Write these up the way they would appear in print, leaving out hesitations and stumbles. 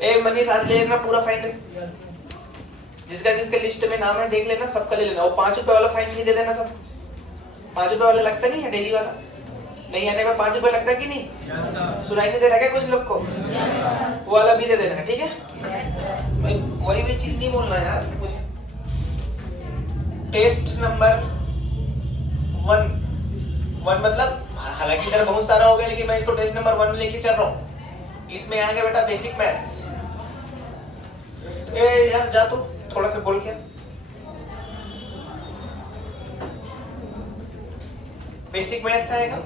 ए मनीष आज ले लेना पूरा फाइन, जिसका जिसके लिस्ट में नाम है देख लेना, सबका ले लेना। वो 5 रुपए वाला फाइन भी दे देना सब। 5 रुपए वाला लगता नहीं है डेली वाला, नहीं आने में 5 रुपए लगता कि नहीं? सुनाई नहीं दे रहा क्या कुछ लोग को? वो वाला भी दे देना, ठीक है? वही भी चीज नहीं बोलना यार मुझे। टेस्ट नंबर 1 मतलब हालांकि इधर बहुत सारा हो गया, लेकिन मैं इसको टेस्ट नंबर 1 लेके चल रहा हूँ। इसमें आएगा बेटा बेसिक मैथ्स। ए यार जा, तो थोड़ा सा बोल के। बेसिक मैथ्स आएगा,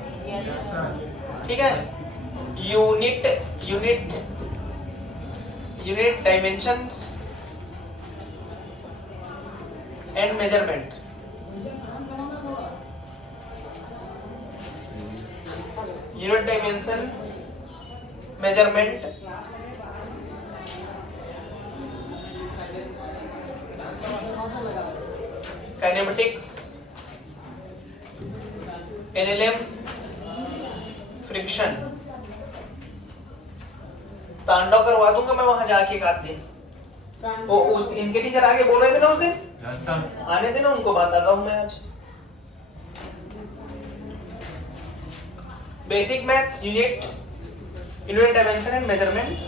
ठीक है? Unit dimensions and measurement. Unit dimension, measurement, kinematics, NLM, friction. तांडव करवा दूंगा मैं वहां जाके एक आध दिन। वो उस इनके टीचर आगे बोल रहे थे ना उस दिन, आने देना उनको, बताता हूं मैं आज। Basic maths, unit dimension and measurement,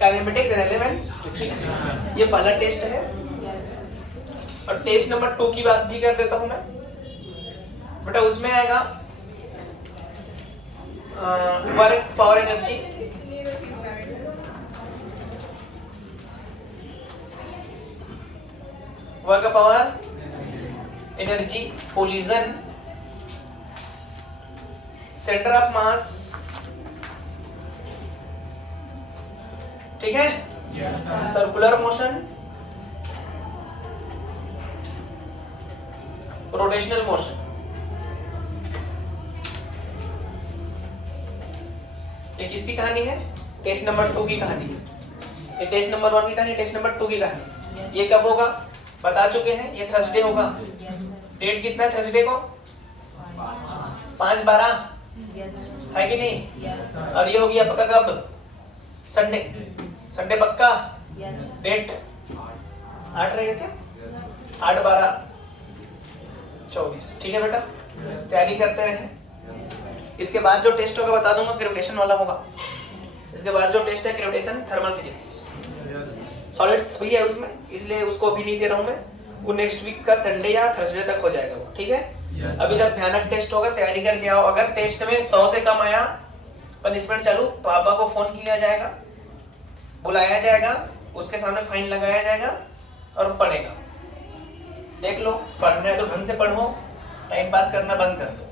kinematics, NLM and friction. ये पहला टेस्ट है। और टेस्ट नंबर 2 की बात भी कर देता हूं मैं बेटा। उसमें आएगा work power energy, work power energy, collision, centre of mass, ठीक है? Circular motion, rotational motion. ये किसकी कहानी है? टेस्ट नंबर 2 की कहानी। ये टेस्ट नंबर 1 की कहानी, टेस्ट नंबर 2 की कहानी। ये कब होगा बता चुके हैं, ये थर्सडे होगा। डेट कितना है थर्सडे को? 5/12 है कि नहीं? और ये होगी आपका कब? संडे। संडे पक्का? डेट 8 रहेगा क्या? 8/12 24, ठीक है बेटा? तैयारी करते रहे। इसके बाद जो टेस्ट होगा बता दूंगा, ग्रेविटेशन वाला होगा। इसके बाद जो टेस्ट है ग्रेविटेशन, थर्मल फिजिक्स, सॉलिड्स भी है उसमें, इसलिए उसको अभी नहीं दे रहा हूं मैं। वो नेक्स्ट वीक का संडे या थर्सडे तक हो जाएगा वो, ठीक है? अभी तक भयानक टेस्ट होगा, तैयारी करके आओ। अगर टेस्ट में 100 से कम आया, पनिशमेंट चालू। पापा को फोन किया जाएगा, बुलाया जाएगा, उसके सामने फाइन लगाया जाएगा और पढ़ेगा। देख लो, पढ़ना है तो ढंग से पढ़ो, टाइम पास करना बंद कर दो,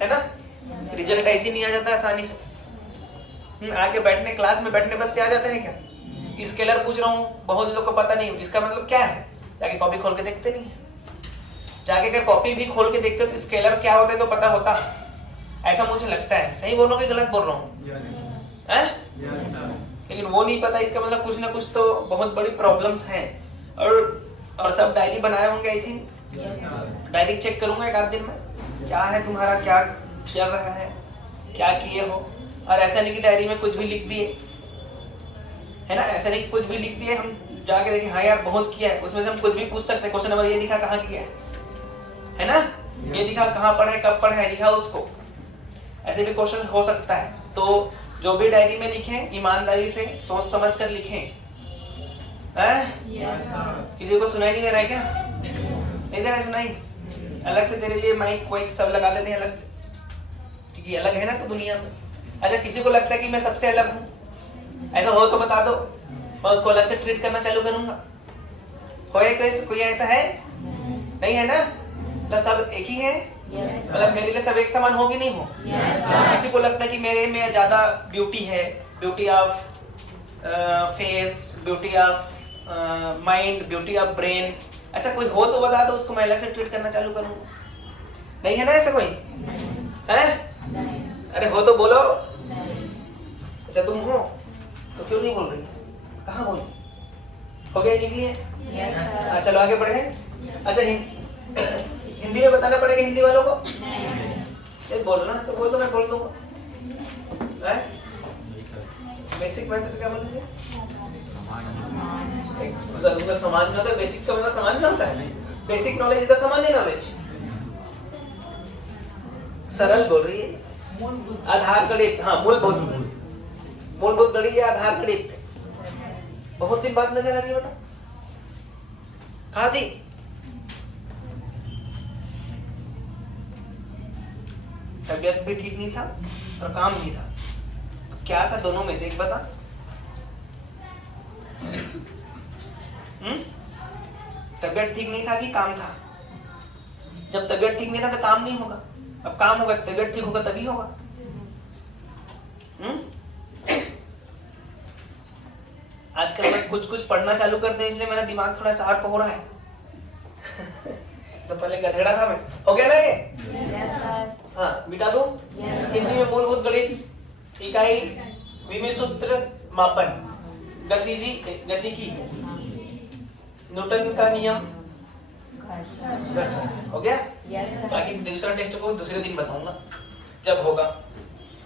है ना? रिजल्ट ऐसे नहीं आ जाता आसानी से। आके बैठने, क्लास में बैठने बस से आ जाता है क्या? स्केलर पूछ रहा हूँ, बहुत लोग को पता नहीं इसका मतलब क्या है। जाके कॉपी खोल के देखते नहीं है। जाके अगर कॉपी भी खोल के देखते हो तो स्केलर क्या होता है तो पता होता, ऐसा मुझे लगता है। सही बोल रहा हूँ कि गलत बोल रहा हूँ? लेकिन वो नहीं पता, इसका मतलब कुछ ना कुछ तो बहुत बड़ी प्रॉब्लम्स हैं। और सब डायरी बनाए होंगे आई थिंक। डायरी चेक करूंगा एक आध दिन में, क्या है तुम्हारा, क्या चल रहा है, क्या किए हो। और ऐसा नहीं कि डायरी में कुछ भी लिख दिए, है ना? ऐसा नहीं कि कुछ भी लिख दिए, हम जाके देखें हाँ यार बहुत किया है। उसमें से हम कुछ भी पूछ सकते हैं। क्वेश्चन नंबर ये दिखा कहाँ किया है ना? ये दिखा कहाँ पढ़े, कब पढ़े, दिखा उसको। ऐसे भी क्वेश्चन हो सकता है। तो जो भी डायरी में लिखें, ईमानदारी से सोच समझ कर लिखें। किसी को सुनाई नहीं दे रहा है क्या? नहीं दे रहा है सुनाई? अलग से तेरे लिए माइक वाइक सब लगा देते हैं अलग से, क्योंकि अलग है ना तो दुनिया में। अच्छा, किसी को लगता है कि मैं सबसे अलग हूँ, ऐसा हो तो बता दो, मैं उसको अलग से ट्रीट करना चालू करूंगा। कोई ऐसा है? नहीं है ना? मतलब सब एक ही है, मतलब मेरे लिए सब एक समान हो कि नहीं हो? किसी को लगता है कि मेरे में ज्यादा ब्यूटी है, beauty of face, beauty of mind, beauty of brain, ऐसा कोई हो तो बता दो, उसको मैं अलग से ट्रीट करना चालू करूंगा। नहीं है ना ऐसा कोई? है? अरे हो तो बोलो। अच्छा तुम हो तो क्यों नहीं बोल रही? कहाँ बोली? हो गया, लिख लिए? चलो आगे बढ़े। अच्छा हिंदी में बताना पड़ेगा हिंदी वालों को? चल बोलना तो बोल दो, मैं बोल दूंगा। बेसिक कॉन्सेप्ट क्या बोलेंगे? एक बुजुर्ग का सामान्य होता है, बेसिक का मतलब सामान्य होता है। बेसिक नॉलेज इज द सामान्य नॉलेज। सरल बोल रही है। आधार गणित, हाँ मूलभूत गणित या आधार गणित। बहुत दिन बाद नजर आ रही है बेटा, कहाँ थी? तबीयत भी ठीक नहीं था और काम भी था, तो क्या था दोनों में से एक बता। तबीयत ठीक नहीं था कि काम था? जब तबीयत ठीक नहीं था तो काम नहीं होगा, अब काम होगा तबीयत ठीक होगा तभी होगा। आजकल मैं कुछ पढ़ना चालू कर दे इसलिए मेरा दिमाग थोड़ा शार्प हो रहा है। तो पहले गधेड़ा था मैं, हो गया ना ये? हाँ मिटा दो। हिंदी में मूलभूत गणित, इकाई, विमीय सूत्र, मापन, गति की, न्यूटन का नियम, हो गया। बाकी दूसरा टेस्ट को दूसरे दिन बताऊंगा जब होगा।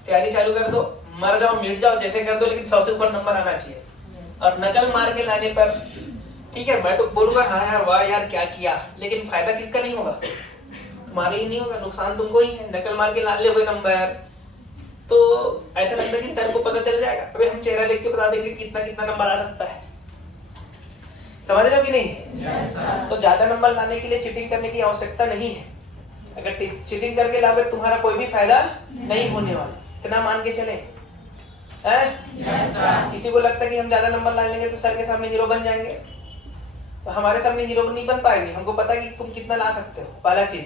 तैयारी चालू कर दो, मर जाओ मिट जाओ जैसे कर दो, लेकिन 100 से ऊपर नंबर आना चाहिए। और नकल मार के लाने पर ठीक है, मैं तो बोलूंगा हाँ यार वाह यार क्या किया, लेकिन फायदा किसका नहीं होगा? तुम्हारे ही नहीं होगा, नुकसान तुमको ही है। नकल मार के ला ले कोई नंबर तो ऐसा लगता है कि सर को पता चल जाएगा, अबे हम चेहरा देख के बता देंगे कितना कितना नंबर आ सकता है। समझ रहे हो कि नहीं? तो ज्यादा नंबर लाने के लिए चीटिंग करने की आवश्यकता नहीं है। अगर चीटिंग करके लाओगे तुम्हारा कोई भी फायदा नहीं होने वाला, इतना मान के चले। किसी को लगता है कि हम ज्यादा नंबर ला लेंगे तो सर के सामने हीरो बन जाएंगे, तो हमारे सामने हीरो नहीं बन पाएंगे। हमको पता है कि तुम कितना ला सकते हो, पहला चीज।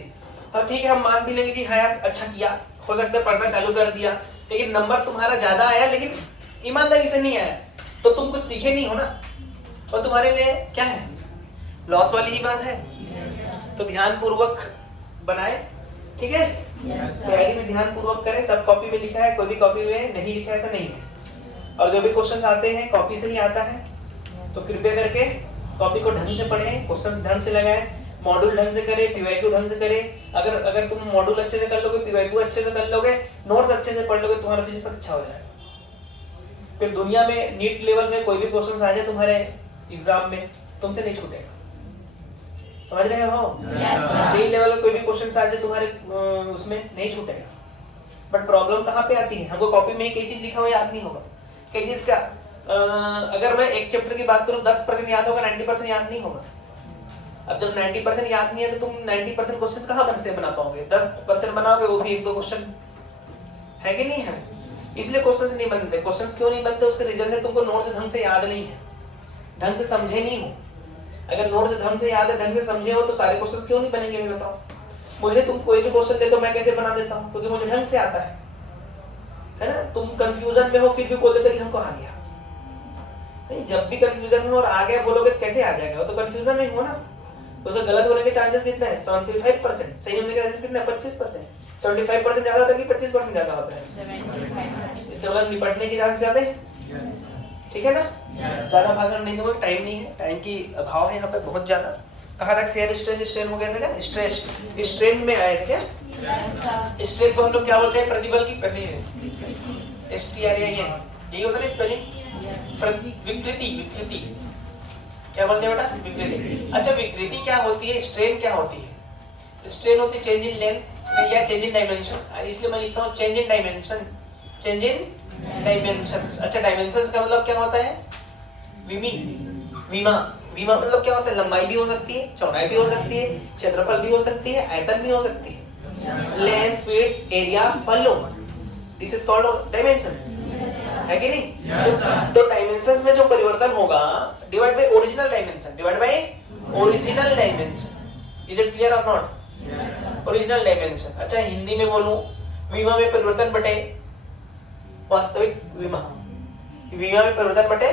और ठीक है हम मान भी लेंगे कि हाँ यार अच्छा किया, हो सकता है पढ़ना चालू कर दिया, लेकिन नंबर तुम्हारा ज्यादा आया लेकिन ईमानदारी से नहीं आया, तो तुम कुछ सीखे नहीं हो ना, और तुम्हारे लिए क्या है, लॉस वाली ही बात है। तो ध्यान पूर्वक बनाए, ठीक है? तैयारी में ध्यान पूर्वक करें। सब कॉपी में लिखा है, कोई भी कॉपी में नहीं लिखा है ऐसा नहीं है। और जो भी क्वेश्चंस आते हैं कॉपी से ही आता है, तो कृपया करके कॉपी को ढंग से पढ़ें, क्वेश्चंस ढंग से लगाएं, मॉड्यूल ढंग से करें, पीवाईक्यू ढंग से करें। अगर तुम मॉड्यूल अच्छे से कर लोगे, पीवाईक्यू अच्छे से कर लोगे, नोट्स अच्छे से पढ़ लोगे, तुम्हारा फिजिक्स अच्छा हो जाएगा। फिर दुनिया में नीट लेवल में कोई भी क्वेश्चन आ जाए तुम्हारे एग्जाम में, तुमसे नहीं छूटेगा। समझ रहे हो? जेई लेवल में कोई भी क्वेश्चन आ जाए तुम्हारे उसमें नहीं छूटेगा। बट प्रॉब्लम कहाँ पे आती है, हमको कॉपी में कई चीज लिखा हुआ याद नहीं होगा। कई चीज का अगर मैं एक चैप्टर की बात करूं 10% याद होगा, 90% याद नहीं होगा। अब जब 90% याद नहीं है तो तुम 90% क्वेश्चन कहाँ से बना पाओगे? 10% बनाओगे, वो भी 1-2 क्वेश्चन है कि नहीं है। इसलिए क्वेश्चन नहीं बनते। क्वेश्चन क्यों नहीं बनते? उसके रीजन है तुमको नोट्स ढंग से याद नहीं है, ढंग से समझे नहीं हो। अगर नोट्स ढंग से याद है, ढंग से समझे हो, तो सारे क्वेश्चन क्यों नहीं बनेंगे? मैं बताओ, मुझे तुम कोई भी क्वेश्चन दे तो मैं कैसे बना देता हूँ, क्योंकि मुझे ढंग से आता है ना। तुम कंफ्यूजन में हो फिर भी बोल देते कि हमको आ गया। नहीं, जब भी कंफ्यूजन में और आ गया बोलोगे तो कैसे आ जाएगा? वो तो कंफ्यूजन में हो ना। तो गलत होने के चांसेस कितने हैं? 75%। सही होने के चांसेस कितने हैं? 25%। 75% ज्यादा होता है कि 25% ज्यादा होता है? 75%। इसके मतलब निपटने के चांस ज्यादा है, ठीक है ना? ज्यादा भाषण नहीं दूंगा, टाइम नहीं है, टाइम की अभाव है यहाँ पे बहुत ज्यादा। कहाँ तक शेयर स्ट्रेस स्ट्रेन हो गया था क्या? स्ट्रेस स्ट्रेन में आए थे क्या? स्ट्रेन को हम लोग क्या बोलते हैं? प्रतिबल की STRAIN, यही होता है ना स्पेलिंग। विकृति क्या बोलते हैं बेटा? विकृति। अच्छा विकृति क्या होती है, स्ट्रेन क्या होती है? स्ट्रेन होती है चेंज इन लेंथ या चेंज इन डायमेंशन, इसलिए मैं लिखता हूँ change in dimension, change in dimensions. अच्छा डायमेंशंस का मतलब क्या होता है? विमा मतलब क्या होता है? लंबाई भी हो सकती है, चौड़ाई भी हो सकती है, क्षेत्रफल भी हो सकती है, आयतन भी हो सकती है। Length, feet, area, volume, this is called dimensions, है कि नहीं? तो डायमेंशंस में जो परिवर्तन होगा divide by original dimension, divide by original dimension. Is it clear और नॉट? Original dimension. अच्छा हिंदी में बोलूं, विमा में परिवर्तन बटे वास्तविक विमा, विमा में परिवर्तन बटे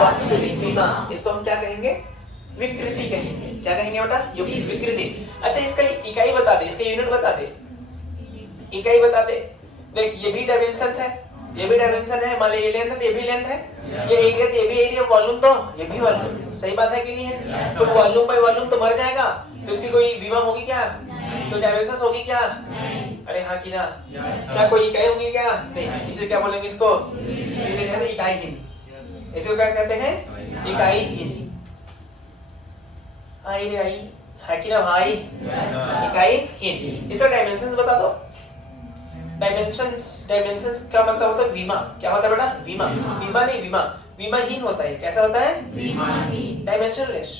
वास्तविक विमा, इसको हम क्या कहेंगे? विकृति कहेंगे। क्या कहेंगे बेटा? विकृति। अच्छा इसका इकाई बता दे, इसका यूनिट बता दे, इकाई बता दे। देख ये भी डायमेंशन है, ये भी डायमेंशन है, मान ली ये लेंथ है, ये भी लेंथ है, ये एरिया, ये भी एरिया, वॉल्यूम तो ये भी वॉल्यूम। सही बात है कि नहीं है? तो वॉल्यूम बाय वॉल्यूम तो मर जाएगा, तो इसकी कोई विमा होगी क्या? कोई डायमेंशन होगी क्या? अरे हाँ कि ना? क्या कोई इकाई होंगी क्या? नहीं। इसे क्या बोलेंगे? इसको इकाईहीन। इसको क्या कहते हैं? इकाईहीन। आई रे आई, है कि ना भाई? इकाईहीन। इसका डायमेंशंस बता दो। डायमेंशंस का मतलब होता है विमा। क्या होता है बेटा? विमा। विमा नहीं, विमा विमाहीन होता है। कैसा होता है? विमाहीन। डायमेंशनलेस।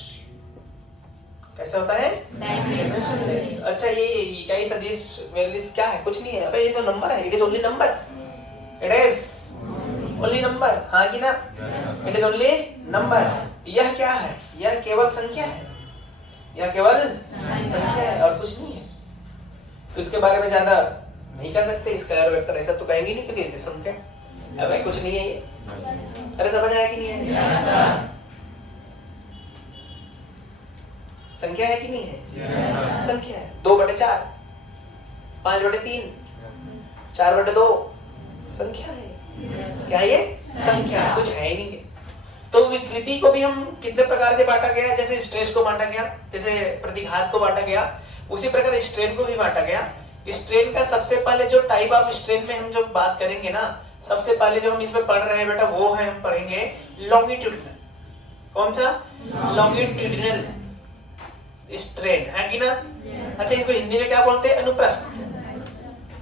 कैसा होता है? डायमेंशनलेस। अच्छा, ये इकाई सदिश वेरिएबल्स क्या है? कुछ नहीं है। अबे ये तो नंबर है। It is only number. It is only number. हाँ कि ना? It is only number. यह क्या है? यह केवल संख्या है। यह केवल संख्या है और कुछ नहीं है। तो इसके बारे में ज्यादा नहीं कर सकते। स्केलर वेक्टर ऐसा तो कहेंगे नहीं क्योंकि संख्या अब कुछ नहीं है ये। अरे समझ आया कि नहीं है? संख्या है कि नहीं है? संख्या है। 2/4, 5/3, 4/2 संख्या है। क्या ये? संख्या। कुछ है ही नहीं है। तो विकृति को भी हम कितने प्रकार से बांटा गया? जैसे स्ट्रेस को बांटा गया, जैसे प्रतिघात को बांटा गया, उसी प्रकार स्ट्रेन को भी बांटा गया। स्ट्रेन का सबसे पहले जो टाइप ऑफ स्ट्रेन में हम जो बात करेंगे ना, सबसे पहले जो हम इसमें पढ़ रहे हैं बेटा, वो है हम पढ़ेंगे लॉन्गिट्यूडिनल। कौन सा? लॉन्गिट्यूडिनल स्ट्रेन, है कि ना? अच्छा, इसको हिंदी में क्या बोलते हैं? अनुप्रस्थ।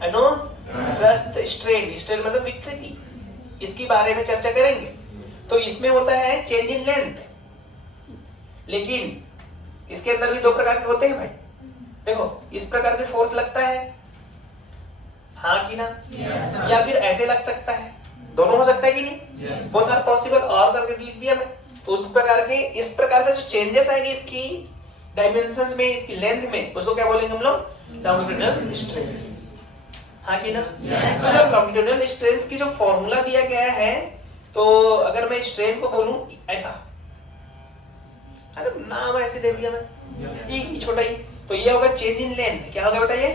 अनुप्रस्थ स्ट्रेन। स्ट्रेन मतलब विकृति। इसके बारे में चर्चा करेंगे। तो इसमें होता है चेंज इन लेंथ, लेकिन इसके अंदर भी 2 प्रकार के होते हैं भाई। देखो, इस प्रकार से फोर्स लगता है, हाँ कि ना? या फिर ऐसे लग सकता है। दोनों हो सकता है कि नहीं? Both are possible. और करके लिख दिया मैं। तो उस प्रकार के, इस प्रकार से जो चेंजेस आएंगे इसकी डायमेंशंस में, इसकी लेंथ में, उसको क्या बोलेंगे हम लोग? Longitudinal strain. हाँ कि ना? तो जब लॉन्गिट्यूडिनल स्ट्रेन की जो फॉर्मूला दिया गया है, तो अगर मैं स्ट्रेन को बोलूं ऐसा, अरे नाम ऐसे दे दिया मैं, ई छोटा ही, तो ये होगा चेंज इन लेंथ। क्या होगा बेटा? ये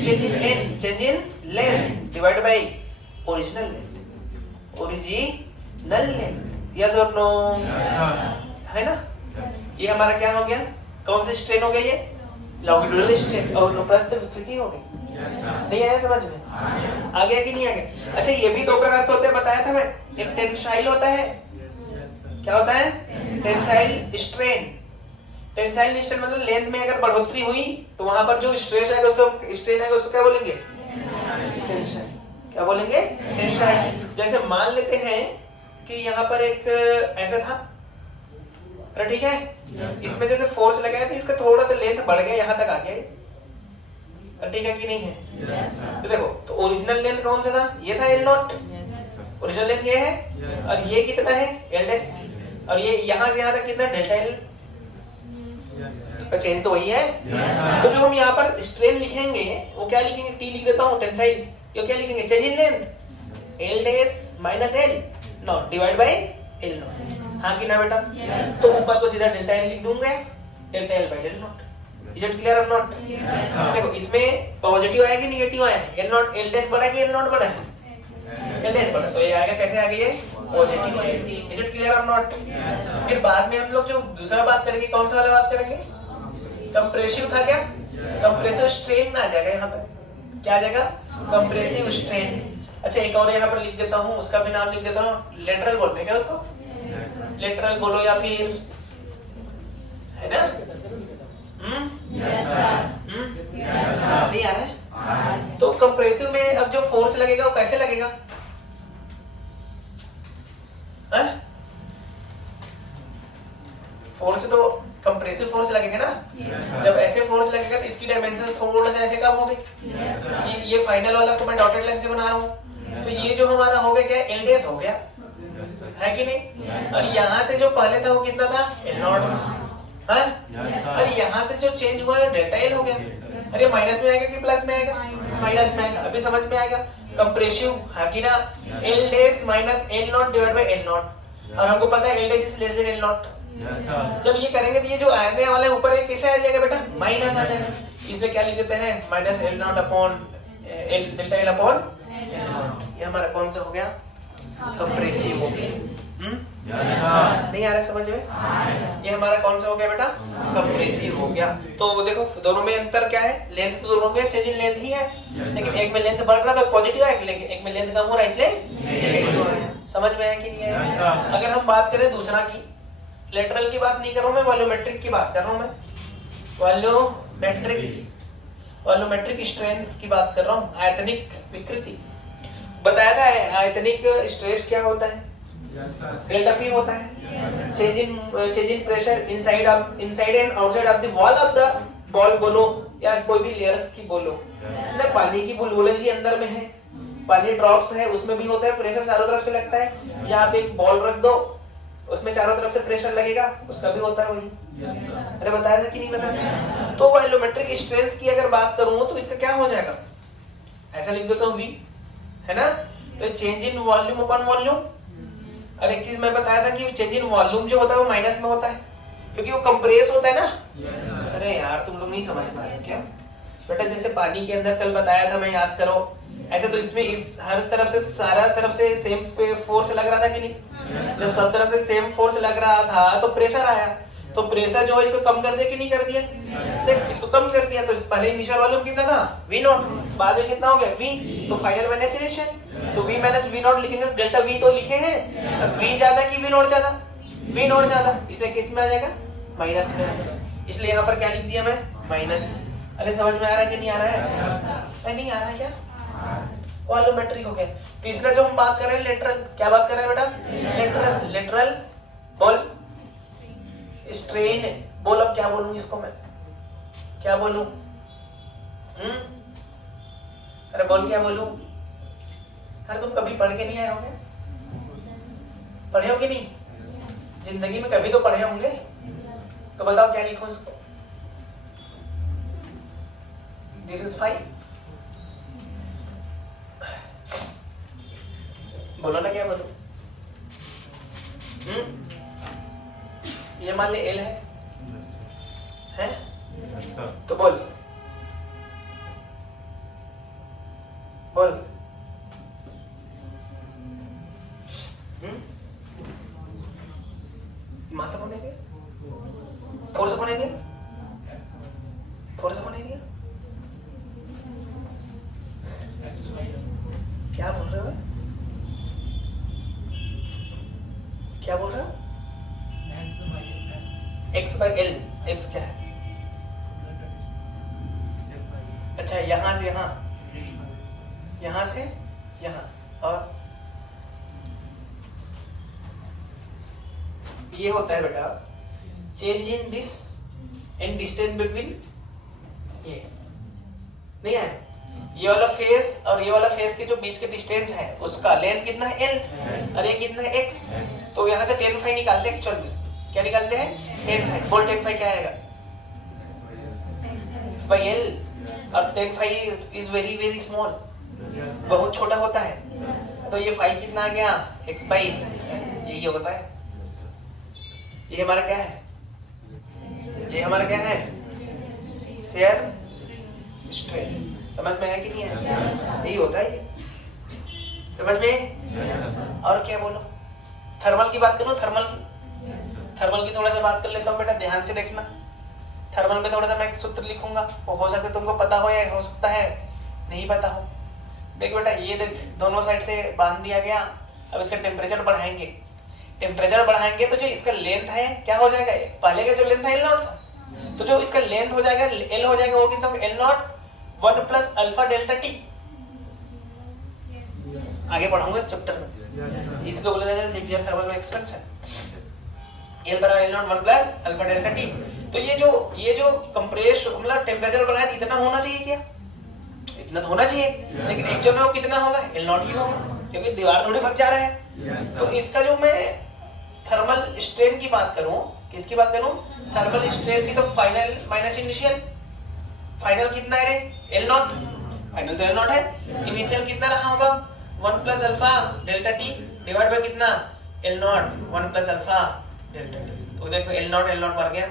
change in length. Change in length divide by original length. Original length. Yes और नो? है ना? ये हमारा क्या हो गया? कौन सा स्ट्रेन हो गया? ये लॉन्गिट्यूडिनल स्ट्रेन। और अनुप्रस्थ विकृति हो गई। नहीं आया समझ में? आ गया कि नहीं आ गया? अच्छा, ये भी 2 प्रकार के होते हैं, बताया था मैं। एक टेंसाइल होता है। क्या होता है? Tensile strain. टेंसाइल स्ट्रेन मतलब लेंथ में अगर बढ़ोतरी हुई तो वहां पर जो स्ट्रेस आएगा, उसको स्ट्रेन आएगा, उसको क्या बोलेंगे? टेंसाइल। क्या बोलेंगे? टेंसाइल। जैसे मान लेते हैं कि यहाँ पर एक ऐसा था, अरे ठीक है, इसमें जैसे फोर्स लगाया था, इसका थोड़ा सा लेंथ बढ़ गया, यहाँ तक आ गया, ठीक है कि नहीं है? तो देखो, तो ओरिजिनल लेंथ कौन सा था? ये था L0। ओरिजिनल लेंथ ये है। और ये कितना है? L'। और ये यहाँ से यहाँ तक कितना? Delta L। चेंज तो वही है। तो जो हम यहाँ पर स्ट्रेन लिखेंगे, वो क्या लिखेंगे? T लिख देता हूँ, टेंसाइल। ये क्या लिखेंगे? Change in length L' minus L not divide by L0। हाँ कि ना बेटा? तो ऊपर को सीधा डेल्टा L लिख दूंगा, delta L by L0। Is it clear or not? देखो, इसमें पॉजिटिव आया कि निगेटिव आया? L0 L' बढ़ा कि L0 बढ़ा? L' बढ़ा। तो ये आएगा कैसे? आ गई है positive. Is it clear or not? फिर बाद में हम लोग जो दूसरा बात करेंगे, कौन सा वाला बात करेंगे? कंप्रेसिव था क्या? कंप्रेसिव स्ट्रेन आ जाएगा यहाँ पर। क्या आ जाएगा? Compressive strain. अच्छा, एक और यहाँ पर लिख देता हूँ, उसका भी नाम लिख देता हूँ। लेटरल बोलते हैं क्या उसको? लेटरल बोलो या फिर, है ना? नहीं आ रहा है? तो कंप्रेसिव में अब जो फोर्स लगेगा वो कैसे लगेगा? फोर्स तो कंप्रेसिव फोर्स लगेगा ना। जब ऐसे फोर्स लगेगा तो इसकी डायमेंशंस थोड़ा सा ऐसे कम हो गई। ये फाइनल वाला को मैं डॉटेड लाइन से बना रहा हूँ। तो ये जो हमारा हो गया क्या? L' हो गया, है कि नहीं? और यहाँ से जो पहले था वो कितना था? L0 था। और यहाँ से जो चेंज हुआ है डेल्टा L हो गया। अरे माइनस में आएगा कि प्लस में आएगा? माइनस में आएगा। अभी समझ में आएगा? कंप्रेसिव, हाँ कि ना? L' minus L0 divide by L0। और हमको पता है L' is less than L0। जब ये करेंगे तो ये जो आने वाला है ऊपर है कैसे आ जाएगा बेटा? माइनस आ जाएगा। इसलिए क्या लिख देते हैं? Minus L0 upon delta L upon L0। ये हमारा कौन सा हो गया? कंप्रेसिव हो गया। नहीं नहीं आ रहा है समझ में? ये हमारा कौन सा हो गया बेटा? कंप्रेसिव हो गया। तो देखो दोनों में अंतर क्या है? लेंथ तो दोनों में चेंज इन लेंथ ही है, लेकिन एक में लेंथ बढ़ रहा है पॉजिटिव है, लेकिन एक में लेंथ कम हो रहा है इसलिए नेगेटिव हो रहा है। समझ में आया कि नहीं आया? अगर हम बात करें दूसरा की, लेटरल की बात नहीं कर रहा हूं मैं, वॉल्यूमेट्रिक की बात कर रहा हूं मैं। वॉल्यूमेट्रिक स्ट्रेंथ की बात कर रहा हूं, आयतनिक विकृति। बताया था आयतनिक स्ट्रेस क्या होता है? डेल्टा पी होता है। Change in pressure inside and outside of the wall of the ball बोलो या कोई भी लेयर्स की बोलो। मतलब पानी की बुलबुले जी अंदर में है, पानी ड्रॉप्स है, उसमें भी होता है प्रेशर, चारों तरफ से लगता है। यहाँ पे एक बॉल रख दो, उसमें चारों तरफ से प्रेशर लगेगा, उसका भी होता है वही। अरे बताया था कि नहीं बताया? तो वॉल्यूमेट्रिक स्ट्रेंथ की अगर बात करूं तो इसका क्या हो जाएगा? ऐसा लिख देता हूं V, है ना? तो change in volume upon volume. और एक चीज मैं बताया था कि चेंज इन वॉल्यूम जो होता है वो माइनस में होता है, क्योंकि वो कंप्रेस होता है ना। अरे यार तुम लोग नहीं समझ पा रहे क्या बेटा? जैसे पानी के अंदर कल बताया था, मैं याद करो, ऐसे तो इसमें इस हर तरफ से सारा तरफ से सेम फोर्स लग रहा था कि नहीं? जब सब तरफ से सेम फोर्स लग रहा था तो प्रेशर आया, तो प्रेशर जो है इसको कम कर दिया कि नहीं कर दिया? देख इसको कम कर दिया, तो पहले इनिशियल वॉल्यूम कितना था? V नॉट, बाद में कितना हो गया? V, तो फाइनल में एक्सीलरेशन तो V माइनस V नॉट लिखेंगे, डेल्टा V तो लिखे हैं, तो V ज्यादा कि V नॉट ज्यादा? V नॉट ज्यादा, इसलिए किस में आ जाएगा? माइनस में आ जाएगा। इसलिए यहाँ पर क्या लिख दिया मैं? माइनस। अरे समझ में आ रहा है कि नहीं आ रहा है? नहीं आ रहा है क्या? वॉल्यूमेट्रिक हो गया। तीसरा जो हम बात कर रहे हैं लेटरल, क्या बात कर रहे हैं बेटा? लेटरल बोल स्ट्रेन बोल। अब क्या बोलूं इसको मैं? क्या बोलूं? अरे बोल क्या बोलूं? अरे तुम कभी पढ़ के नहीं आए होंगे? पढ़े हो कि नहीं? जिंदगी में कभी तो पढ़े होंगे, तो बताओ क्या लिखो इसको? This is 5। बोलो ना, क्या बोलो? ये मान ले L है? तो बोल mass upon area, force upon area, force upon area. क्या बोल रहे हो? क्या बोल रहे हो? x by L, x क्या है? अच्छा यहां से यहां, यहां से यहां, और ये होता है बेटा change in this and distance between, ये नहीं है? ये वाला फेस और ये वाला फेस के जो बीच के डिस्टेंस है उसका लेंथ कितना है? L, और ये कितना है? X। तो यहाँ से 10 फाई निकालते हैं एक्चुअल में। क्या निकालते हैं? 10 फाई। बोल 10 फाई क्या आएगा? x by L, और 10 phi is very very small, बहुत छोटा होता है। तो ये फाई कितना आ गया? x by यही होता है। ये हमारा क्या है? ये हमारा क्या है? Shear strain. समझ में आया कि नहीं आया? यही होता है ये, समझ में? और क्या बोलो? थर्मल की बात करूं, थर्मल की थोड़ा सा बात कर लेता हूँ बेटा, ध्यान से देखना। थर्मल में थोड़ा सा मैं एक सूत्र लिखूंगा, वो हो सकता है तुमको पता हो या हो सकता है नहीं पता हो। देख बेटा, ये देख दोनों साइड से बांध दिया गया। अब इसका टेम्परेचर बढ़ाएंगे, तो जो इसका लेंथ है क्या हो जाएगा? पहले का जो लेंथ है L नॉट था, तो जो इसका लेंथ हो जाएगा L हो जाएगा, वो कितना होगा? L not 1 plus alpha delta T. आगे पढ़ाऊंगा इस चैप्टर में, इसको बोला जाएगा लिनियर थर्मल एक्सपेंशन। L बराबर L not 1 plus alpha delta T. तो ये जो कंप्रेस मतलब टेम्परेचर बढ़ा है, इतना होना चाहिए क्या? इतना तो होना चाहिए, लेकिन एक्चुअल में वो कितना होगा? L नॉट ही होगा, क्योंकि दीवार थोड़ी भग जा रहा है। तो इसका जो मैं थर्मल स्ट्रेन की बात करूं, किसकी बात करूं? थर्मल स्ट्रेन की, तो फाइनल माइनस इनिशियल। फाइनल कितना है रे? L not. फाइनल तो L नॉट है, इनिशियल कितना रहा होगा? 1 plus alpha delta T divide by कितना? L not 1 plus alpha delta T. तो देखो L नॉट मर गया,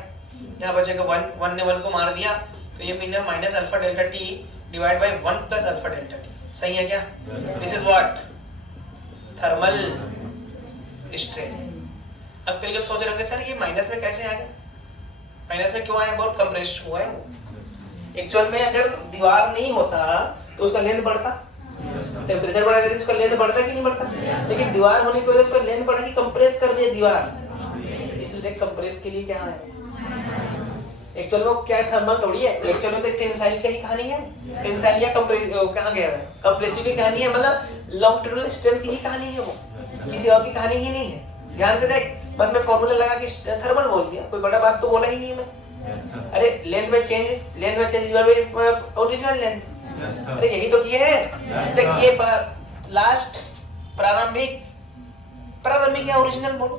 यहाँ बचेगा 1 ने 1 को मार दिया, तो ये mean minus alpha delta T divide by 1 plus alpha delta T. सही है क्या? This is what? Thermal strain. अब कई लोग सोच रहे होंगे सर ये माइनस में कैसे आ गया, माइनस में क्यों आया, बहुत कंप्रेस हुआ है वो। एक्चुअल में अगर दीवार नहीं होता तो उसका लेंथ बढ़ता, टेम्परेचर बढ़ा तो उसका लेंथ बढ़ता कि नहीं बढ़ता, लेकिन दीवार होने की वजह से उसका लेंथ बढ़ा कि कंप्रेस कर दिया दीवार, इसलिए कंप्रेस के लिए क्या है, एक्चुअल में क्या है, थर्मल थोड़ी है, एक्चुअल में तो टेंसाइल की ही कहानी है, टेंसाइल या कंप्रेस कहाँ गया है, कंप्रेसिव की कहानी है, मतलब लॉन्ग टर्म स्ट्रेंथ की ही कहानी है वो, किसी और की कहानी ही नहीं है। ध्यान से देख, बस मैं फॉर्मूला लगा के थर्मल बोल दिया, कोई बड़ा बात तो बोला ही नहीं मैं। अरे लेंथ में चेंज ओरिजिनल लेंथ, अरे यही तो किए हैं। देख ये लास्ट प्रारंभिक या ओरिजिनल बोलो,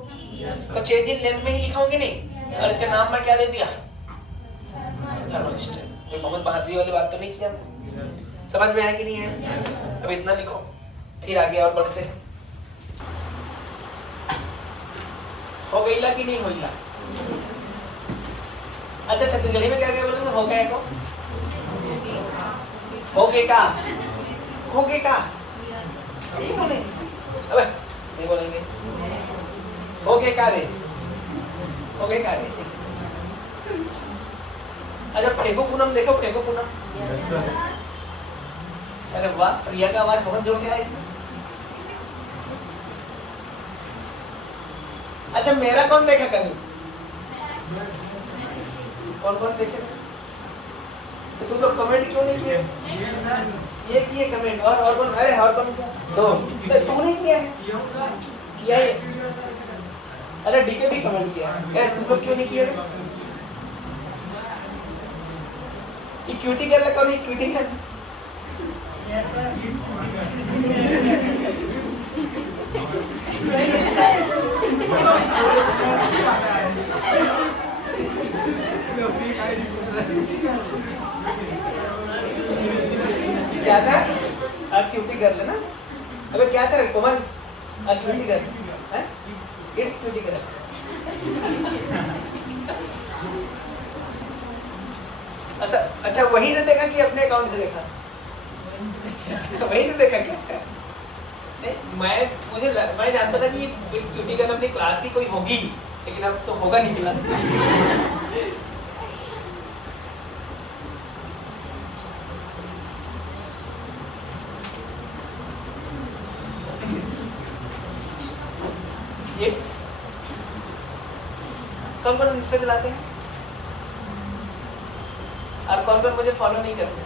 तो चेंज इन लेंथ में ही लिखा होगी नहीं, और इसका नाम मैं क्या दे दिया, थर्मल स्ट्रेंथ। कोई मोहम्मद बहादुरी वाली बात तो नहीं किया, समझ में आया कि नहीं है। अब इतना लिखो, फिर आगे और बढ़ते हैं। हो गईला कि नहीं होईला? अच्छा छत्तीसगढ़ी में क्या क्या बोलेंगे, हो गए को, हो गए का, हो गए का, यही बोलेंगे, अबे नहीं बोलेंगे, हो गए का रे, हो गए का रे। अच्छा फेंको पूनम, देखो फेंको पूनम, अरे वाह, प्रिया का आवाज बहुत जोर से आया इसमें। अच्छा मेरा कौन देखा कभी, कौन कौन देखे, तो तुम लोग कमेंट क्यों नहीं किए, ये किए कमेंट, और कौन, अरे और कौन, दो, तू नहीं किया है, किया है, अरे डीके भी कमेंट किया है, तुम लोग क्यों नहीं किए, इक्विटी कर ले, कौन इक्विटी कर, क्या था, एक्टिविटी कर लेना, अबे क्या था कोमल, एक्टिविटी कर, हैं, इट्स क्यूटी कर। अच्छा वहीं से देखा कि अपने अकाउंट से देखा, वहीं से देखा क्या, मैं जानता था कि इट्स क्यूटी कर अपनी क्लास की कोई होगी, लेकिन अब तो होगा निकला। इट्स कौन कौन इंस्टा चलाते हैं और कौन कौन मुझे फॉलो नहीं करते,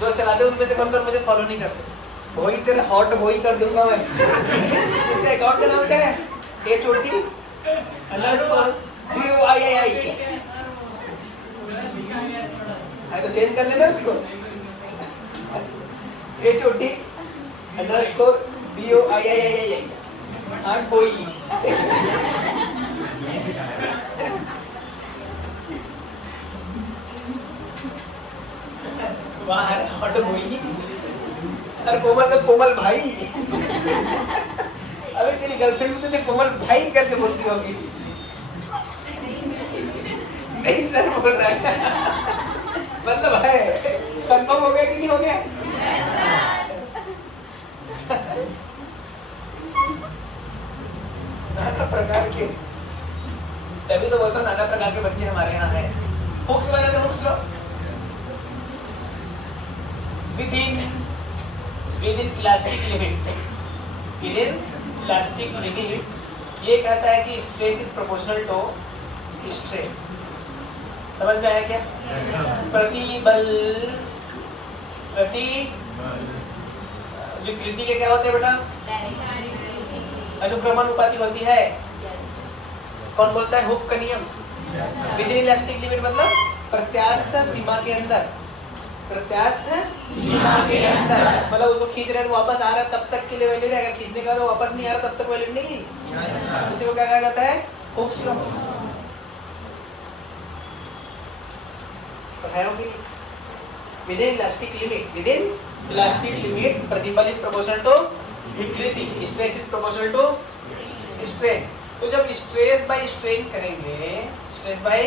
जो चलाते हैं उनमें से कौन कौन मुझे फॉलो नहीं करते, वही तेरा हॉट वही कर दूंगा मैं। इसका अकाउंट का नाम क्या है, HOT अंडरस्कोर BOIII, तो चेंज कर लेना इसको, HOT अंडरस्कोर BOIII, हाँ कोई बाहर हट बोई, अरे कोमल तो कोमल भाई, अबे तेरी गर्लफ्रेंड भी तुझे कोमल भाई करके बोलती होगी, नहीं सर बोल रहा है, मतलब है, कंफर्म हो गया कि नहीं हो गया, नाना प्रकार के, तभी तो बोलता हूँ नाना प्रकार के बच्चे हमारे यहाँ हैं। हुक्स वाले तो Hooke's law, within elastic limit, ये कहता है कि stress is proportional to strain, समझ में आया क्या, प्रतिबल प्रति विकृति के क्या होते हैं बेटा, अनुक्रमण उपाधि होती है, कौन बोलता है, हुक का नियम, विदिन इलास्टिक लिमिट मतलब प्रत्यास्थ सीमा के अंदर, प्रत्यास्थ सीमा के अंदर, मतलब उसको खींच रहे तो वापस आ रहा तब तक के लिए वैलिड है, अगर खींचने का तो वापस नहीं आ रहा तब तक वैलिड नहीं, इसी को क्या कहा जाता है, Hooke's law. Within elastic limit प्रतिबल इज प्रोपोर्शनल टू विकृति, stress is proportional to strain. तो जब स्ट्रेस बाय स्ट्रेन करेंगे, स्ट्रेस बाय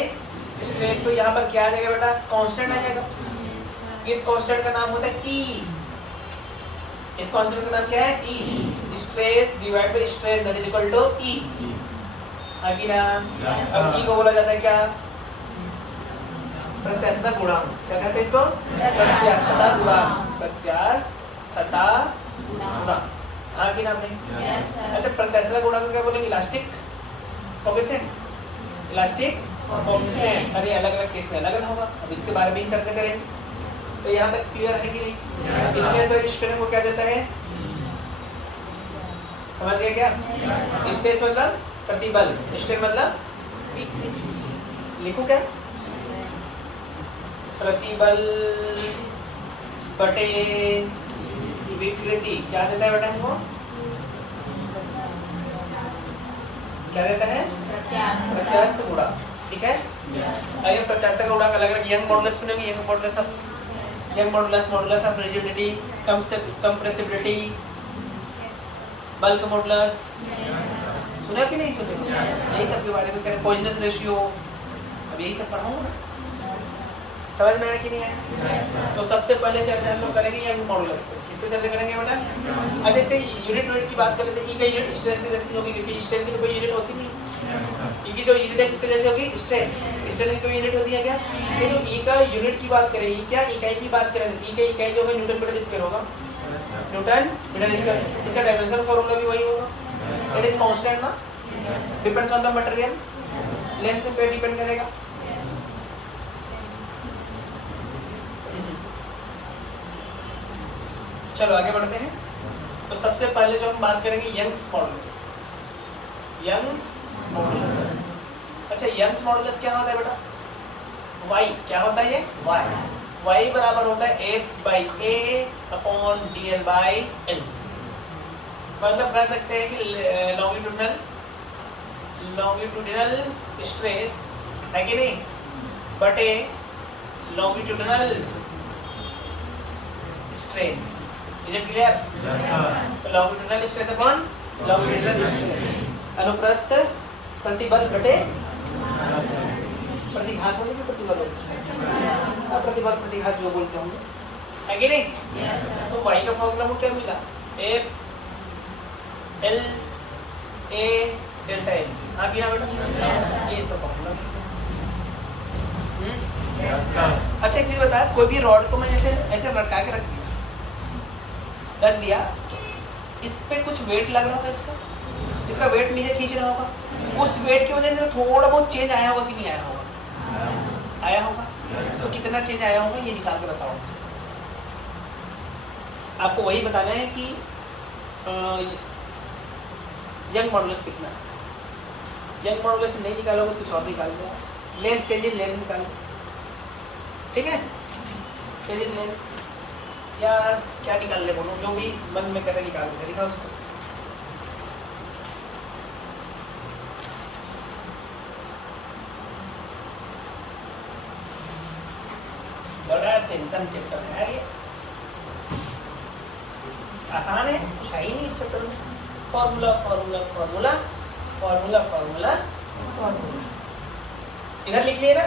स्ट्रेन, तो यहाँ पर क्या आ जाएगा बेटा, कांस्टेंट आ जाएगा, इस कांस्टेंट का नाम होता है E, इस कांस्टेंट का नाम क्या है, E, stress divide by strain that is equal to E, हाँ कि ना? अब ई को बोला जाता है क्या? प्रत्यास्थता गुणांक। क्या कहते हैं इसको? प्रत्यास्थता गुणांक। प्रत्यास्थता गुणांक। हाँ कि ना भाई? अच्छा, प्रत्यास्थता गुणांक क्या बोलेंगे? Elastic coefficient. Elastic coefficient. अरे अलग अलग केस में अलग अलग होगा, अब इसके बारे में ही चर्चा करेंगे। तो यहाँ तक क्लियर है कि नहीं? स्ट्रेस वाली स्ट्रेन को क्या देता है? समझ गए क्या? स्ट्रेस मतलब प्रतिबल, स्ट्रेन मतलब लिखूं क्या? प्रतिबल बटे विकृति। क्या देता है बेटा हमको? क्या देता है? प्रत्यास्थ गुणांक। ठीक है, आइए प्रत्यास्थ का गुणांक अलग अलग। यंग मॉडुलस सुनेंगे, young modulus of rigidity, compressibility, bulk modulus सुना कि नहीं सुने? यही सब के बारे में करें। पॉइजनस रेशियो, अब यही सब पढ़ाऊंगा ना। समझ में आया कि नहीं आया? तो सबसे पहले चर्चा हम लोग करेंगे यंग मॉडुलस पे। किस पे चर्चा करेंगे बेटा? अच्छा, इसके यूनिट की बात करें तो ई का यूनिट स्ट्रेस के जैसी होगी, क्योंकि स्ट्रेन की तो कोई यूनिट होती नहीं। ई की जो यूनिट है किसके जैसे होगी? स्ट्रेस। स्ट्रेन की कोई यूनिट होती है क्या? ये तो ई का यूनिट की बात करें, ई क्या इकाई की बात करें तो ई का इकाई जो है न्यूटन मीटर स्क्वायर होगा। Newton metre square. इसका डायमेंशन फार्मूला भी वही होगा। इट इज कांस्टेंट ना, depends on the material, length पे डिपेंड करेगा। चलो आगे बढ़ते हैं। तो सबसे पहले जो हम बात करेंगे यंग्स मॉडुलस। Young's modulus. अच्छा, यंग्स मॉडुलस क्या होता है बेटा? y क्या होता है? ये y बराबर होता है F/A अपॉन dl/L। मतलब कह सकते हैं कि लॉन्गिट्यूडिनल स्ट्रेस है कि नहीं बटे longitudinal strain. Is it clear? Longitudinal stress upon longitudinal strain. अनुप्रस्थ प्रतिबल बटे प्रतिघात बोलेंगे, प्रतिबल बोलते, प्रतिबल प्रतिघात जो बोलते होंगे, है कि नहीं? तो y का फॉर्मूला को क्या मिला? F/L/A ΔL। हाँ कि ना बेटा? ये इसका फॉर्मूला। अच्छा, एक चीज बता, कोई भी रॉड को मैं ऐसे लटका के रख दिया, इस पे कुछ वेट लग रहा होगा, इसका वेट नीचे खींच रहा होगा, उस वेट की वजह से थोड़ा बहुत चेंज आया होगा कि नहीं आया होगा? आया होगा। तो कितना चेंज आया होगा ये निकाल के बताओ। आपको वही बताना है कि यंग मॉडुलस कितना है। यंग मॉडुलस नहीं निकालोगे कुछ और निकाल दो। लेंथ चेंज, लेंथ निकाल दो। ठीक है, चेंज लेंथ या क्या निकाल ले, बोलो जो भी मन में करे निकाल के दिखा उसको। बड़ा टेंशन चैप्टर है यार ये, आसान है, कुछ है ही नहीं इस चैप्टर में। Formula formula formula formula formula formula, इधर लिख लिए ना।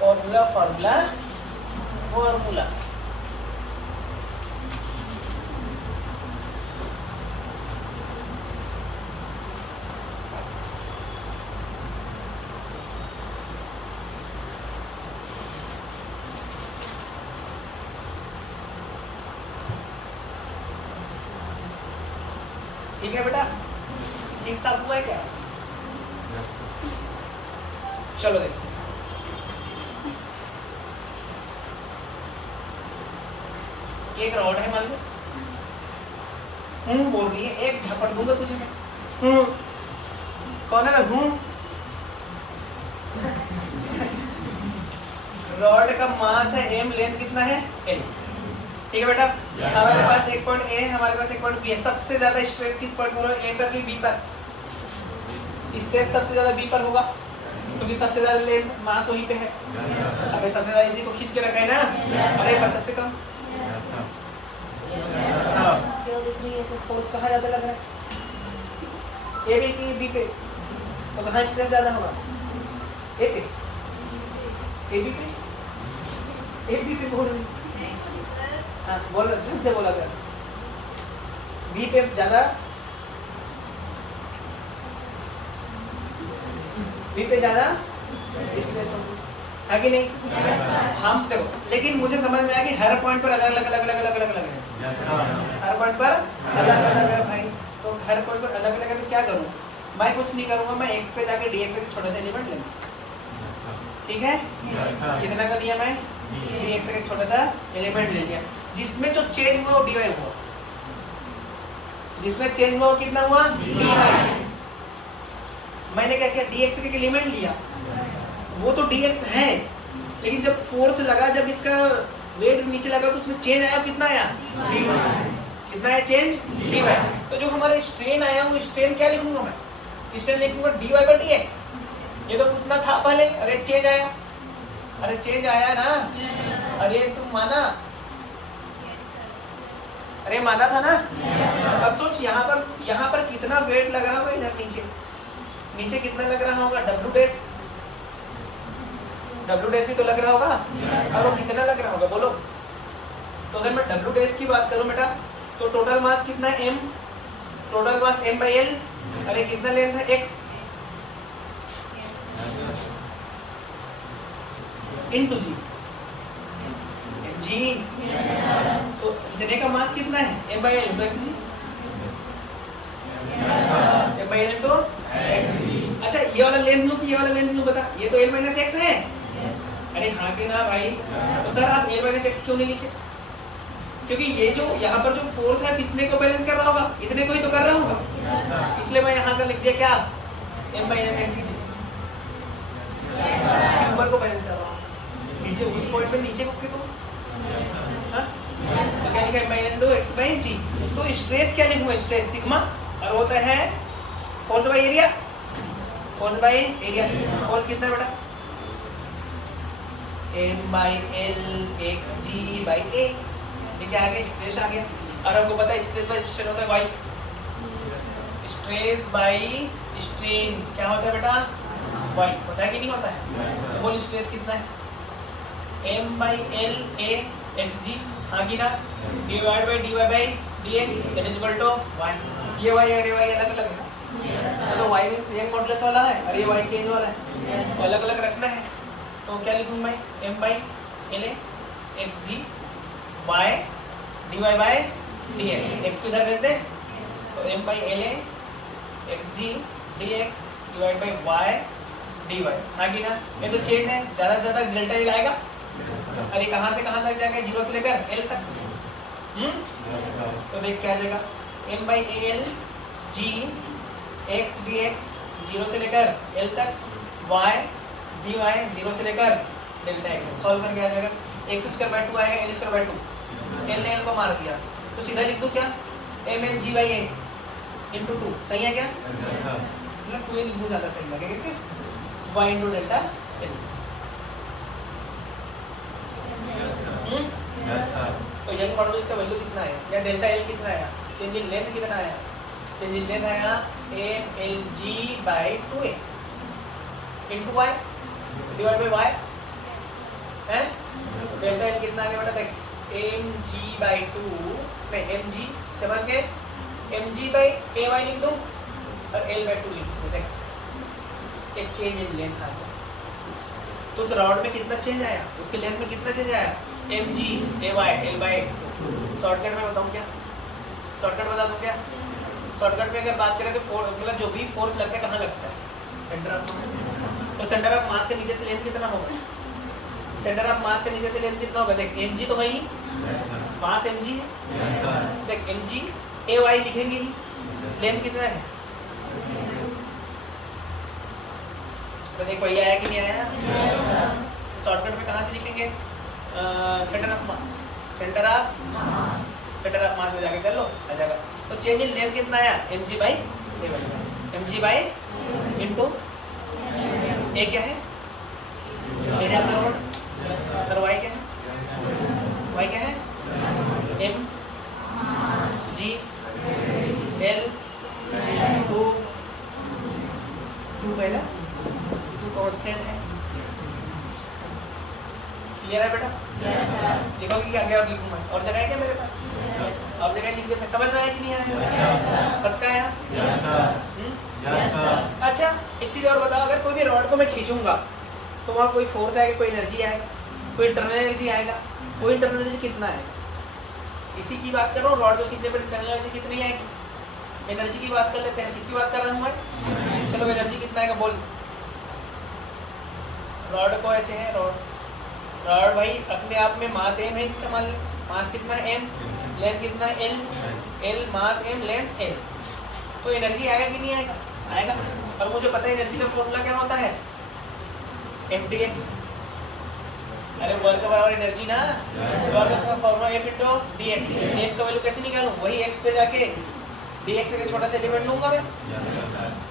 Formula formula formula. ठीक है बेटा, ठीक साफ हुआ है क्या? चलो देखो, एक रॉड है मान लो, बोल रही है, एक झपट दूंगा तुझे मैं। कौन है ना? रॉड का मास है m, लेंथ कितना है? l। ठीक है बेटा, हमारे पास एक पॉइंट A है, हमारे पास एक पॉइंट B है। सबसे ज्यादा स्ट्रेस किस पॉइंट पर होगा? A पर कि B पर? स्ट्रेस सबसे ज्यादा B पर होगा, क्योंकि सबसे ज्यादा लेंथ मास वहीं पे है। अबे सबसे ज्यादा इसी को खींच के रखा है ना। अरे पर सबसे कम क्यों दिख रही है? फोर्स कहाँ ज्यादा लग रहा है? A पे कि B पे? तो कहाँ स्ट्रेस ज्यादा होगा? A पे। एबी पे, एबी पे बोल रही, हाँ बोल रहे से बोला कर, बी पे ज्यादा, बी पे ज्यादा स्ट्रेस होगी, है कि नहीं? हम देखो, लेकिन मुझे समझ में आया कि हर पॉइंट पर अलग अलग अलग अलग अलग अलग अलग है, हर पॉइंट पर अलग अलग है भाई। तो हर पॉइंट पर अलग अलग है तो क्या करूँ मैं? कुछ नहीं करूँगा, मैं एक्स पे जाके डी एक्स का छोटा सा एलिमेंट लेंगे, ठीक है? कितना का लिया मैं? डी एक्स का एक छोटा सा एलिमेंट ले लिया, जिसमें जो चेंज हुआ वो डी वाई हुआ, जिसमें चेंज हुआ वो कितना हुआ? D y. मैंने क्या किया? डी एक्स का एक एलिमेंट लिया, वो तो डी एक्स है, लेकिन जब फोर्स लगा, जब इसका वेट नीचे लगा तो उसमें चेंज आया, कितना आया? D y. कितना है चेंज? D Y. तो जो हमारा स्ट्रेन आया वो स्ट्रेन क्या लिखूंगा मैं? स्ट्रेन लिखूंगा d Y by D x. ये तो उतना था पहले, अरे चेंज आया, अरे चेंज आया ना, अरे तुम माना, अरे माना था ना? अब सोच यहाँ पर कितना वेट लग रहा होगा, इधर नीचे, नीचे कितना लग रहा होगा? डब्ल्यू डैश, डब्ल्यू डैश ही तो लग रहा होगा, और वो कितना लग रहा होगा बोलो? तो अगर मैं डब्ल्यू डैश की बात करूं बेटा, तो टोटल मास कितना है? m, total mass m by L, अरे कितना लेंथ है? x इंटू जी, जी तो इतने का मास कितना है? m by L into X G, m by L into X G. अच्छा ये वाला लेंथ लूं कि ये वाला लेंथ लूं बता? ये तो l माइनस एक्स है, अरे हाँ कि ना भाई? तो सर आप l माइनस एक्स क्यों नहीं लिखे? क्योंकि ये जो यहाँ पर जो फोर्स है किसने को बैलेंस कर रहा होगा? इतने को ही तो कर रहा होगा, इसलिए मैं यहाँ का लिख दिया क्या? m बाई एल एक्स जी, ऊपर को बैलेंस कर रहा हूँ, नीचे उस पॉइंट पे नीचे को क्यों? हाँ तो क्या लिखा? m by L into X by G. तो स्ट्रेस क्या लिखूंगा? स्ट्रेस सिग्मा, और होता है force by area, force by area. Force कितना है बेटा? m by L X G by A, ये क्या आ गया? स्ट्रेस आ गया। और हमको पता है स्ट्रेस बाई स्ट्रेन होता है वाई, स्ट्रेस बाई स्ट्रेन क्या होता है बेटा? वाई। पता है कि नहीं होता है? तो बोल स्ट्रेस कितना है? m by L A x G, हाँ कि ना? Divide by D Y by D X that is equal to Y. ये वाई और ये वाई अलग अलग है, तो वाई मीन्स एक मॉडुलस वाला है और ये वाई चेंज वाला है, तो अलग अलग रखना है। तो क्या लिखूँ मैं? m by L A x g y d Y by D x, x को इधर भेज दे, तो m by L A x g d x divide by y d y, हाँ कि ना? ये तो चेंज है, ज़्यादा से ज़्यादा डेल्टा एल आएगा, अरे कहाँ से कहाँ तक जाएगा? 0 से लेकर एल तक। तो देख क्या आ जाएगा? m by A L G x D x 0 से लेकर एल तक, वाई डी वाई 0 से लेकर डेल्टा एल। सॉल्व करके आ जाएगा, एक्स स्क्वायर बाई 2 आएगा, एल स्क्वायर बाई 2, एल ने एल को मार दिया, तो सीधा लिख दूँ क्या? M l g by a into 2, सही है क्या? मतलब 2 लिख दूँ, ज़्यादा सही लगेगा क्या? Y into delta l. तो यंग मॉडुलस का वैल्यू कितना है, या डेल्टा एल कितना आया? चेंज इन लेंथ कितना आया? चेंज इन लेंथ आया m l g by 2a into y divide by y है। डेल्टा एल कितना आ गया बेटा? देख एम जी बाई 2 नहीं एम जी, समझ गए? M ji by A y लिख दूँ और एल बाई 2 लिख दूँ। देख एक चेंज इन लेंथ आ गया, तो उस राउंड में कितना चेंज आया? उसके लेंथ में कितना चेंज आया? M g a y l by 2। Shortcut में बताऊँ क्या? शॉर्टकट बता दूँ क्या? शॉर्टकट में अगर बात करें तो मतलब जो भी फोर्स लगता है कहाँ लगता है? Centre of mass. तो सेंटर ऑफ मास के नीचे से लेंथ कितना होगा? सेंटर ऑफ मास के नीचे से लेंथ कितना होगा? देख एम जी तो वही मास एम जी है, देख एम जी ए वाई लिखेंगे ही, लेंथ कितना है? तो देख वही आया कि नहीं आया? शॉर्टकट में कहाँ से लिखेंगे? Centre of mass, centre of mass, centre of mass में जाके कर लो, आ जाएगा। तो चेंज इन लेंथ कितना आया? M G by A Y, M ji by into A क्या है? एरिया ऑफ द रोड, और वाई क्या है? वाई क्या है? एम जी एल 2 है ना, 2 कांस्टेंट है, क्लियर है बेटा? देखो कि आगे और लिखूंगा, और जगह है क्या मेरे पास? और जगह लिख देते हैं। समझ में आया कि नहीं आया? पक्का है? अच्छा एक चीज और बताओ, अगर कोई भी रॉड को मैं खींचूंगा तो वहाँ कोई फोर्स आएगा, कोई एनर्जी आएगा, कोई इंटरनल एनर्जी आएगा। कोई इंटरनल एनर्जी कितना है? इसी की बात कर रहा हूँ, रॉड को खींचने पर इंटरनल एनर्जी कितनी आएगी? एनर्जी की बात कर लेते हैं। किसकी बात कर रहा हूँ मैं? चलो एनर्जी कितना आएगा बोल। रॉड को ऐसे है, रॉड भाई अपने आप में मास एम है, इसका मान लो मास कितना है एम, लेंथ कितना है एल, मास एम लेंथ एल। तो एनर्जी आएगा कि नहीं आएगा? आएगा। और मुझे पता है एनर्जी का फॉर्मूला क्या होता है, एफ डी एक्स। अरे वर्क बराबर एनर्जी ना, वर्क का formula F into D x. F का वैल्यू कैसे निकालूं? वही एक्स पे जाके डी एक्स का छोटा सा एलिमेंट लूंगा मैं,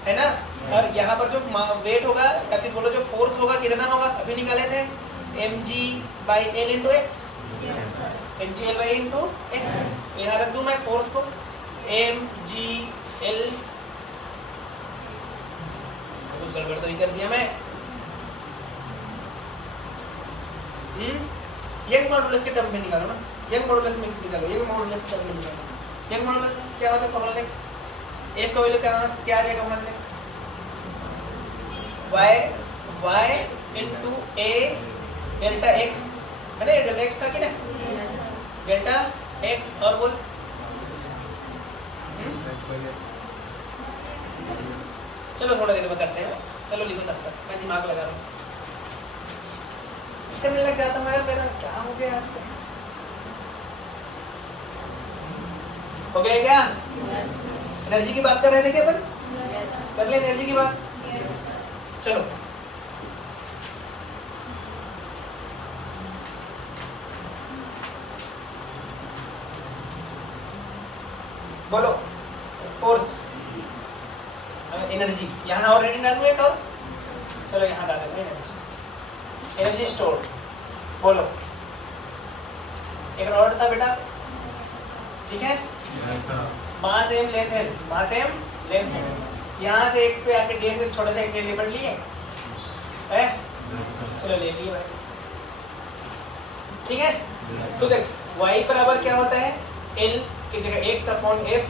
है ना। और यहाँ पर जो वेट होगा या फिर बोलो जो फोर्स होगा कितना होगा, अभी निकाले थे m ji by L into x, m g l by into x. यहाँ रख दूँ मैं फोर्स को, एम जी एल, कुछ गड़बड़ तो नहीं कर दिया मैं। यंग मॉडुलस के टर्म में निकालो ना, यंग मॉडुलस में निकालो, यंग मॉडुलस के टर्म में निकालो। यंग मॉडुलस क्या होता है फॉर्मूला देख, एफ का वैल्यू क्या आ जाएगा वहां से, y इंटू ए डेल्टा एक्स, है ना, डेल्टा एक्स था कि ना, डेल्टा एक्स। और बोल चलो थोड़ा देर में करते हैं, चलो लिखो तब तक, मैं दिमाग लगा रहा हूँ। करने लग जाता हूँ यार, मेरा क्या हो गया आज को, हो गया क्या? एनर्जी की बात कर रहे थे क्या अपन? कर ले एनर्जी की बात। चलो बोलो फोर्स, एनर्जी यहाँ ऑलरेडी डाल हुए था, चलो यहाँ डाल देते हैं एनर्जी। एनर्जी स्टोर्ड, बोलो एक रॉड था बेटा, ठीक है, मास एम लेंथ है, मास एम लेंथ है, यहाँ से एक्स पे आके डी से छोटा सा एक एलिमेंट लिए है, चलो ले लिए भाई, ठीक है। तो देख y बराबर क्या होता है, l की जगह x upon f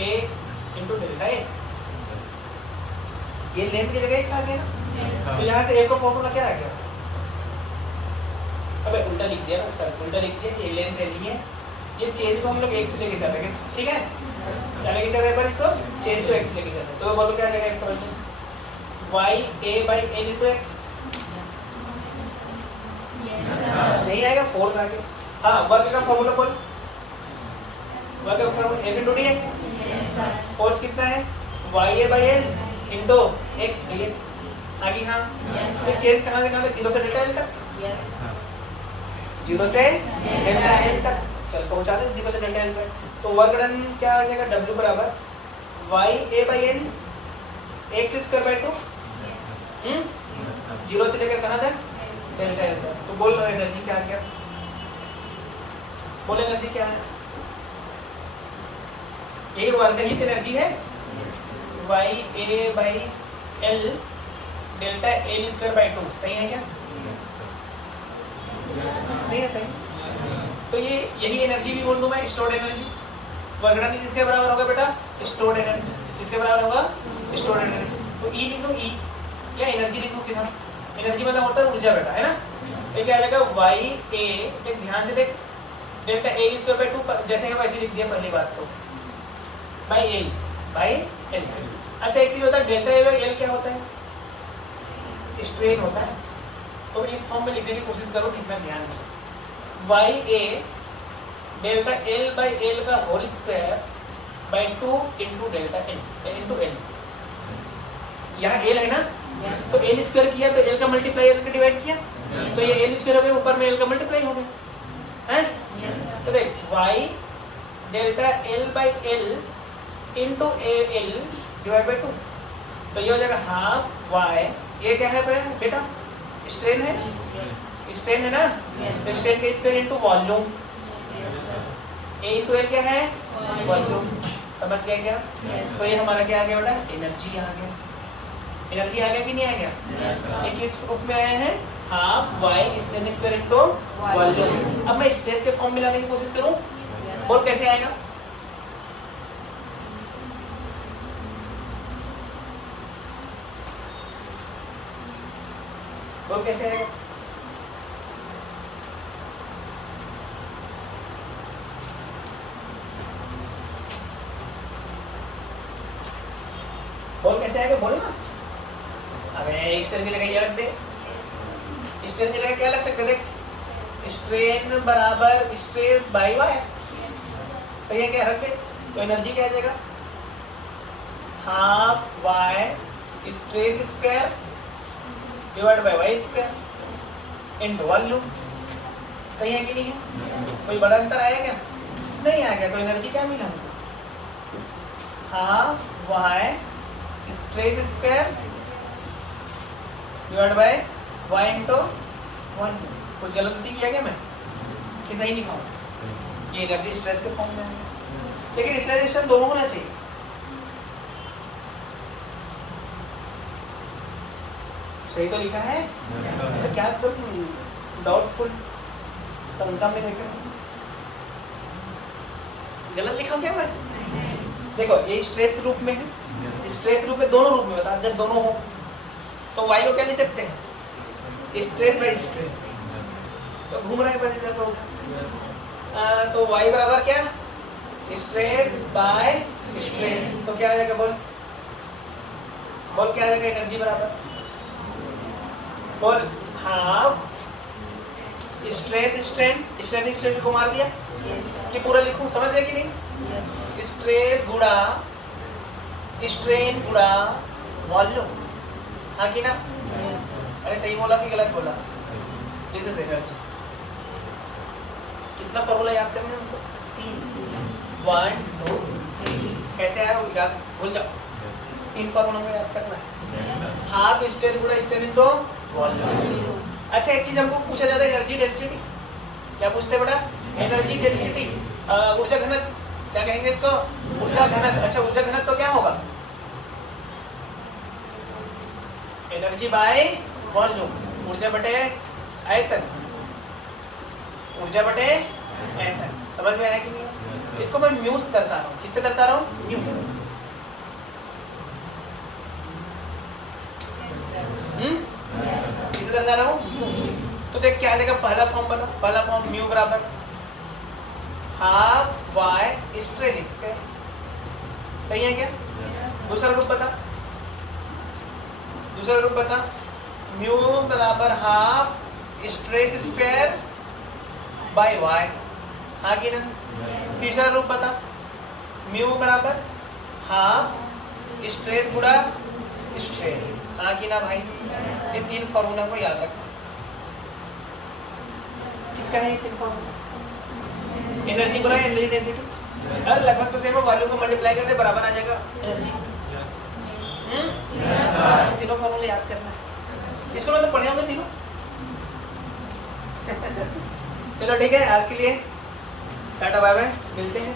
a into delta a, ये लेंथ की जगह x आ गया ना, तो यहाँ से a का फॉर्मूला क्या आ गया, अबे उल्टा लिख दिया ना सर, उल्टा लिख दिया, ये लेंथ है, ये चेंज को हम लोग x लेके चलेंगे, ठीक है, क्या लेके चल रहे हैं पर इसको, चेंज को x लेके चल रहे हैं, तो बोलो क्या आ जाएगा इसका value, y a by l into x, नहीं आएगा, फोर्स आ गया। हाँ वर्क का फॉर्मूला बोल, वर्क का formula f into D x, force कितना है y a by l into x D x, आगे हाँ, तो चेंज कहाँ से कहाँ तक, जीरो से डेल्टा एल तक, जीरो से डेल्टा एल तक, चल पहुँचा दे जीरो से डेल्टा एल तक। तो वर्क डन क्या आ जाएगा, W बराबर y a by l x square by 2, zero से लेकर कहाँ तक, डेल्टा एल तक। तो बोल एनर्जी क्या आ गया, बोल एनर्जी क्या है, यही वर्क ही एनर्जी है, y a by l delta L square by 2, सही है क्या, नहीं है सही, तो ये यही एनर्जी भी बोल दूं मैं, स्टोर्ड एनर्जी। वर्क डन किसके बराबर होगा बेटा, स्टोर्ड एनर्जी, किसके बराबर होगा, स्टोर्ड एनर्जी। तो ई लिख दूं, ई क्या एनर्जी लिख दूं सीधा, एनर्जी मतलब होता है ऊर्जा बेटा, है ना। तो क्या आ जाएगा वाई ए, देख ध्यान से देख, डेल्टा एल स्क्वायर बाई 2 जैसे है वैसे लिख दिया पहली बात तो, बाई एल, बाई एल। अच्छा एक चीज होता है, डेल्टा एल बाई एल क्या होता है, स्ट्रेन होता है, तो इस फॉर्म में लिखने की कोशिश करो कितना ध्यान से, Y A delta L by L का whole square by 2 into delta L into L, यहाँ एल है ना, तो एल स्क्वायर किया तो एल का मल्टीप्लाई एल का डिवाइड किया, तो ये एल स्क्वायर हो गया, ऊपर में एल का मल्टीप्लाई हो गया, हैं? तो देख y delta L by L into l divide by 2, तो ये हो जाएगा हाफ वाई, ये क्या है बेटा, स्ट्रेन है, स्ट्रेन है ना, तो स्ट्रेन का स्क्वायर इंटू वॉल्यूम, ए इंटू एल क्या है, वॉल्यूम, समझ गया क्या? तो ये हमारा क्या आ गया बेटा, एनर्जी आ गया, एनर्जी आ गया कि नहीं आ गया, ये किस रूप में आया है, half y strain square into volume. अब मैं स्ट्रेस के फॉर्म में लाने की कोशिश करूं, बोल कैसे आएगा? बोल कैसे आएगा? बोल कैसे आएगा? बोल ना। अबे स्ट्रेन की जगह ये रख दे, स्ट्रेन की जगह क्या लग सकता है? देख, स्ट्रेन बराबर स्ट्रेस बाई वाई, सही है क्या? रख दे। तो एनर्जी क्या आ जाएगा? Half y stress square divide by y square into volume, सही है कि नहीं है? कोई बड़ा अंतर आया क्या? नहीं आया क्या? तो एनर्जी क्या मिला? Half y stress square divide by y into one. कुछ गलती किया क्या मैं कि सही लिखा हूँ? ये एनर्जी स्ट्रेस के फॉर्म में है, लेकिन स्ट्रेस दोनों होना चाहिए। सही तो लिखा है? ऐसा क्या एकदम डाउटफुल शंका में देख रहे गलत लिखा क्या मैं? देखो ये स्ट्रेस रूप में है, स्ट्रेस रूप में दोनों रूप में बता, जब दोनों हो तो वाई को क्या लिख सकते हैं? Stress by strain. तो घूम रहा है बस इधर को उधर, तो वाई बराबर क्या? Stress by strain. तो क्या आ जाएगा? बोल बोल क्या आ जाएगा? एनर्जी बराबर बोल half stress strain, strain strain को मार दिया कि पूरा लिखूं? समझ गए कि नहीं? स्ट्रेस गुणा स्ट्रेन गुणा वॉल्यूम, हाँ कि ना? अरे सही बोला कि गलत बोला? This is energy. कितना फॉर्मूला याद करना है हमको? 3 1 2 3। कैसे आया वो याद भूल जाओ, 3 फॉर्मूला में याद करना है। हाफ स्ट्रेन गुणा स्ट्रेन इनटू वॉल्यूम। अच्छा एक चीज हमको पूछा जाता है, एनर्जी डेंसिटी। क्या पूछते हैं बेटा? एनर्जी डेंसिटी, ऊर्जा घनत्व। क्या कहेंगे इसको? ऊर्जा घनत्व। अच्छा ऊर्जा घनत्व तो क्या होगा? एनर्जी बाय वॉल्यूम, ऊर्जा बटे आयतन, ऊर्जा बटे आयतन। समझ में आया कि नहीं? इसको मैं म्यू से दर्शा रहा हूँ। किससे दर्शा रहा हूँ? म्यू। किससे दर्शा रहा हूँ? म्यू से। तो देख क्या आ जाएगा? पहला फॉर्म बना, पहला फॉर्म म्यू बराबर हाफ वाई स्ट्रेन स्क्वायर, सही है क्या? दूसरा रूप बता, दूसरा रूप बता। म्यू बराबर half stress square by y, हाँ कि ना? तीसरा रूप बता, म्यू बराबर हाफ स्ट्रेस गुणा स्ट्रेन, हाँ कि ना भाई? ये 3 फॉर्मूला को याद रखना। किसका है ये 3 फॉर्मूला? एनर्जी बोला, एनर्जी डेंसिटी। अरे लगभग तो सेम है, वॉल्यूम को मल्टीप्लाई करते बराबर आ जाएगा एनर्जी। तीनों फॉर्मूले याद करना है। इसको मैं तो पढ़े होंगे तीनों। चलो ठीक है, आज के लिए टाटा बाय बाय, मिलते हैं।